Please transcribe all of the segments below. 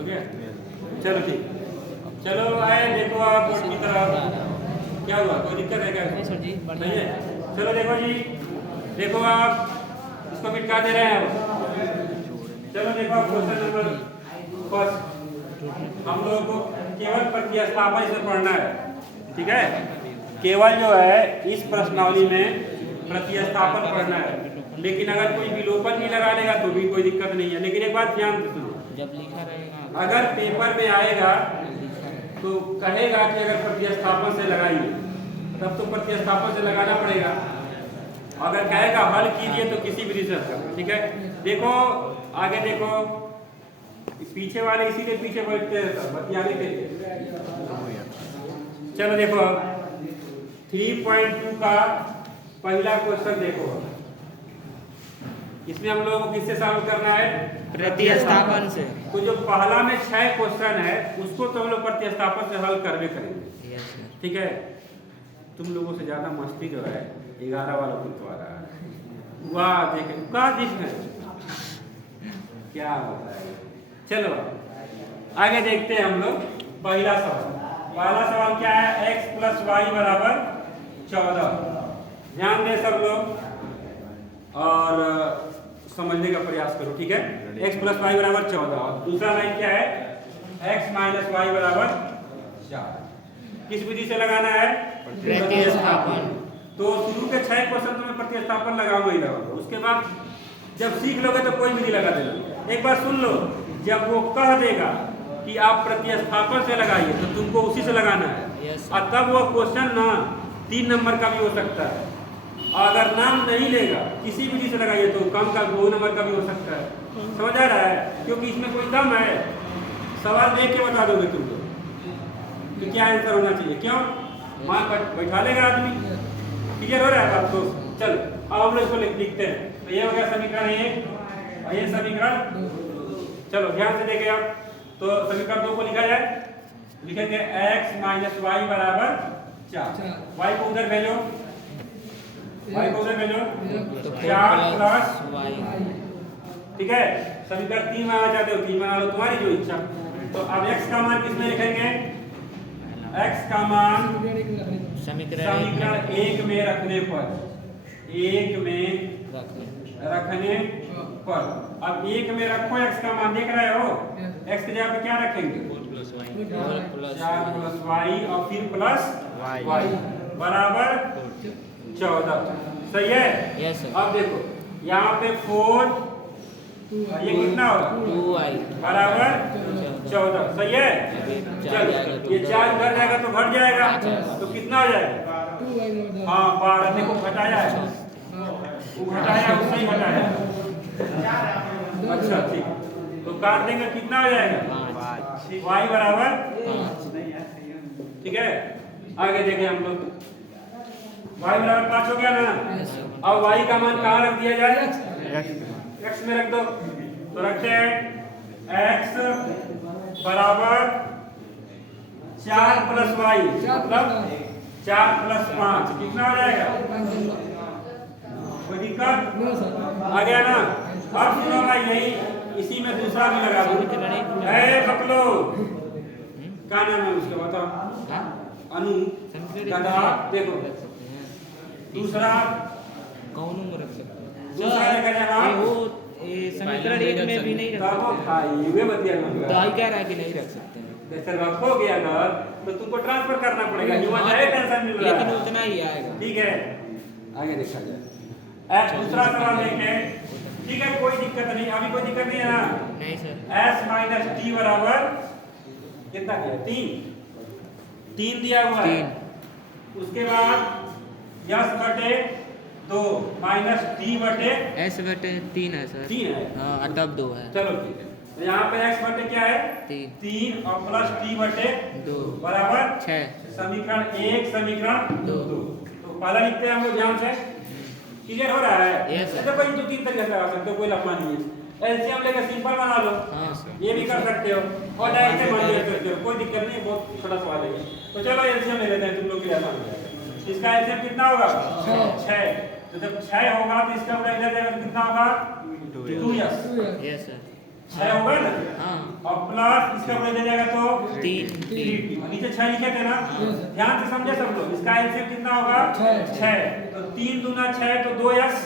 हो गया? चलो ठीक, चलो आए देखो आप बोर्ड की तरफ। क्या हुआ, कोई दिक्कत है क्या? नहीं है। चलो देखो जी, देखो आप इसको मिटा दे रहे हैं अब। चलो देखो आप क्वेश्चन नंबर फर्स्ट, हम लोगों को केवल प्रतिस्थापन से पढ़ना है, ठीक है? केवल जो है इस प्रश्नावली में प्रतिस्थापन पढ़ना है, लेकिन अगर कोई विलोपन भी लगा लेगा तो भी कोई दिक्कत नहीं है। लेकिन एक बात ध्यान से सुनो, जब लिखा रहेगा अगर पेपर में आएगा तो कहेगा कि अगर प्रतिस्थापन से लगाइए, तब तो प्रतिस्थापन से लगाना पड़ेगा। अगर कहेगा हल कीजिए तो किसी भी रिजल्ट का, ठीक है? देखो आगे देखो, पीछे वाले इसीलिए पीछे बैठते हैं बतियाने के लिए। चलो देखो 3.2 का पहला क्वेश्चन देखो, इसमें हम लोगों को किससे सॉल्व करना है? प्रतिस्थापन से। तो जो पहला में 6 क्वेश्चन है उसको तो हम लोग प्रतिस्थापन से हल करवे करेंगे, ठीक है? तुम लोगों से ज्यादा मस्ती जो है 11 वाला ग्रुप वाला है। वाह देखे क्या होता है। चलो आगे देखते हैं हम लोग पहला सवाल। पहला सवाल क्या है? x + y = 14। ध्यान दे सब लोग और समझने का प्रयास करो, ठीक है? x + y = 14। दूसरा लाइन क्या है? x - y = 4। किस विधि से लगाना है? प्रतिस्थापन। तो शुरू के 6 क्वेश्चन तो मैं प्रतिस्थापन लगाऊंगा ही लगाऊंगा, उसके बाद जब सीख लोगे तो कोई विधि लगा देना। एक बार सुन लो, जब वो कह देगा कि आप प्रतिस्थापन से लगाइए तो तुमको उसी से लगाना है। और तब वो क्वेश्चन ना 3 नंबर का भी हो सकता है, और अगर नाम नहीं लेगा किसी विधि से लगाइए तो कम का 2 नंबर का भी हो सकता है। समझ आ रहा है? क्योंकि इसमें कोई दम है, सवाल देख के बता दोगे तुम लोग कि क्या आंसर होना चाहिए। क्यों? मान बैठा लेगा आदमी। क्लियर हो रहा है बात? तो चलो अब हम लोग इसको लिखते हैं। तो ये हो गया समीकरण 1 और ये समीकरण। चलो ध्यान से देखें आप, तो समीकरण 2 को लिखा जाए, लिखेंगे x - y = 4। y को उधर भेजो, y को उधर भेजो, 4 + y। ठीक है? समीकरण 3 में आना चाहते हो 3 बना लो, तुम्हारी जो इच्छा। तो अब x का मान किसमें लिखेंगे? x का मान समीकरण 1 में रखने पर, 1 में रखने पर। अब 1 में रखो x का मान, देख रहे हो? x की जगह पे क्या रखेंगे? 4 + y और फिर प्लस y बराबर 14। सही है? Yes sir. अब देखो यहाँ पे 4, ये कितना होगा? 2y बराबर 14। सही है? चल ये 4 घट जाएगा तो घट जाएगा, तो कितना हो जाएगा? हाँ 12। देखो घटाया है, वो घटाया उससे ही घटाया। अच्छा ठीक, तो काट देंगे कितना हो जाएगा? y बराबर 5। ठीक है? आगे देखें हम लोग, y बराबर 5 हो गया ना? अब y का मान कहाँ रख दिया जाए? x में रख दो। तो रखते हैं x बराबर 4 + y मतलब 4 + 5 कितना हो जाएगा? कोई दिक्कत आ गया ना? अब सुनो भाई, यही इसी में दूसरा भी लगा दो। कपलो क्या नाम है उसका बताओ? अनु गधा। देखो दूसरा कौन रख सकते हैं? दूसरा लिखा जाएगा वो समीकरण 1 में भी नहीं रख सकते। ये बतिया तो आई कह रहा है कि नहीं रख सकते हैं। जैसे रखोगे अगर तो तुमको ट्रांसफर करना पड़ेगा, युवा है टेंशन मिल रहा है, लेकिन उतना ही आएगा। ठीक है? आगे देखा जाए। अब दूसरा सवाल देखें, ठीक है? कोई दिक्कत नहीं, अभी कोई दिक्कत नहीं है ना? नहीं सर। s - t बराबर कितना दिया? 3 दिया हुआ है। उसके बाद s/2 - t/, s/3 है सर। 3 है। हाँ तब 2 है। चलो ठीक है, तो यहाँ पे x/, क्या है? 3 और प्लस t/2 बराबर 6। समीकरण 1 समीकरण 2। तो पहला लिखते हैं हम लोग ध्यान से। क्लियर हो रहा है? Yes sir. तो कोई 2-3 तरीके से लगा सकते हो, कोई लफड़ा नहीं है। एलसीएम लेकर सिंपल बना लो, हाँ सर। ये भी कर सकते हो, और डायरेक्ट से मान लिया सकते हो, कोई दिक्कत नहीं है। बहुत छोटा सवाल है ये। तो चलो एलसीएम ले लेते हैं, तुम लोग के लिए आसान हो जाएगा। इसका एलसीएम कितना होगा? 6। तो जब 6 होगा तो इसका पूरा इधर जाएगा तो कितना होगा? 2s। Yes sir. 6 होगा ना? हाँ। और प्लस इसका बोले दे जाएगा तो 3t। नीचे 6 लिखे थे ना, ध्यान से समझे सब लोग। इसका एलसीएम कितना होगा 6, तो 3 दूना 6 तो 2s।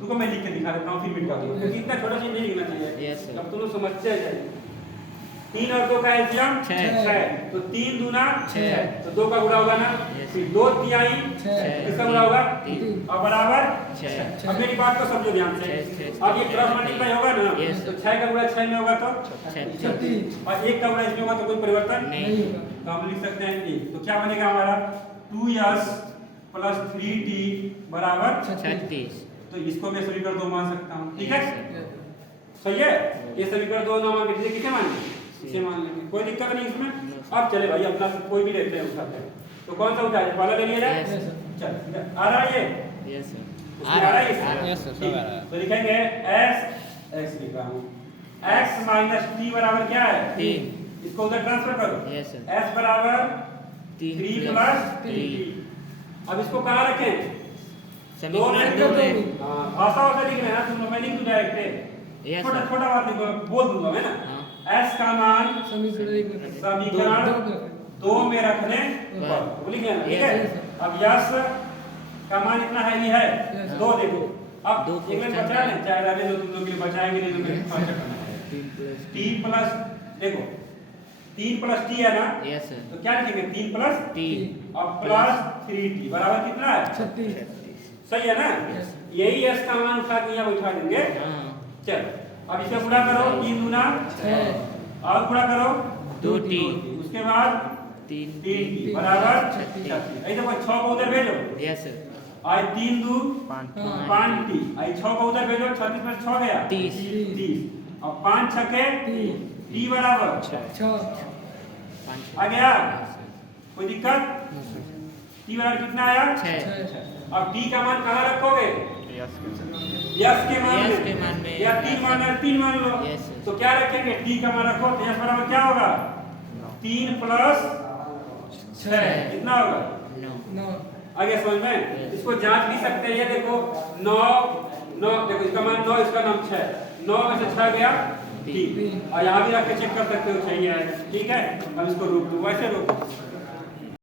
रुको मैं लिख के दिखा देता हूँ फिर मिटा दूंगा, क्योंकि इतना छोटा चीज नहीं लिखना चाहिए, अब तुम लोग समझते जाइए। 3 और 2 का एलसीएम 6, तो 3 दूना 6, तो 2 का गुणा होगा ना, फिर 2 तिहाई इसका गुणा होगा और बराबर 6। अब मेरी बात को समझो ध्यान से। अब ये क्रॉस मल्टीप्लाई होगा ना, तो 6 का गुणा 6 में होगा तो 36, और 1 का गुणा इसमें होगा तो कोई परिवर्तन नहीं होगा, तो हम लिख सकते हैं ये। तो क्या बनेगा हमारा 2s प्लस 3t बराबर 36। तो इसको मैं समीकरण 2 मान सकता हूँ, ठीक है, सही है। ये समीकरण 2 मान के किसे मानेंगे, इसे मान लेंगे, कोई दिक्कत नहीं इसमें। अब चले भाई अपना कोई भी लेते हैं उठाते हैं, तो कौन सा उठाए, पहला ले लिया जाए। चल आ रहा है ये, आ रहा है, तो लिखेंगे s x लिख रहा हूँ, x माइनस t बराबर क्या है 3, इसको उधर ट्रांसफर करो, s बराबर 3 प्लस 3t। अब इसको कहाँ रखें, भाषा से लिख रहे हैं तुम लोग, मैं लिख दूं डायरेक्ट, छोटा छोटा बात लिखो, बोल दूंगा मैं ना। s का मान समीकरण 2 में रखने पर लिख लेना, ठीक है। अब यस का मान इतना हैवी है 2, देखो अब एक मिनट बचा है, चाहे डाले तो तुम लोग के लिए बचाएंगे, नहीं तो मेरे पास करना है। t प्लस देखो 3 प्लस t है ना, तो क्या लिखेंगे 3 प्लस t और प्लस 3t बराबर कितना है 36, सही है ना। यही s का मान उठा के यहाँ बैठा देंगे। चल अब इसे गुणा करो, 3 दूना 6 और गुणा करो 2t, उसके बाद 3t बराबर 36। ऐसे देखो 6 को उधर भेजो, आज 3 दू 5t, आज 6 को उधर भेजो, 36 में 6 गया 30 और 5 छके t बराबर 6 आ गया, कोई दिक्कत, t बराबर कितना आया 6। अब t का मान कहाँ रखोगे, यस के मान में, या 3 मान लो, तो क्या रखेंगे t का मान रखो, तो यस बराबर क्या होगा 3 प्लस 6 कितना होगा 9। आगे समझ में, इसको जांच भी सकते हैं, ये देखो 9 देखो इसका मान 9, इसका नाम 6, 9 में से 6 गया t, और यहाँ भी आके चेक कर सकते हो, सही है, ठीक है। अब इसको रोक दो, वैसे रोक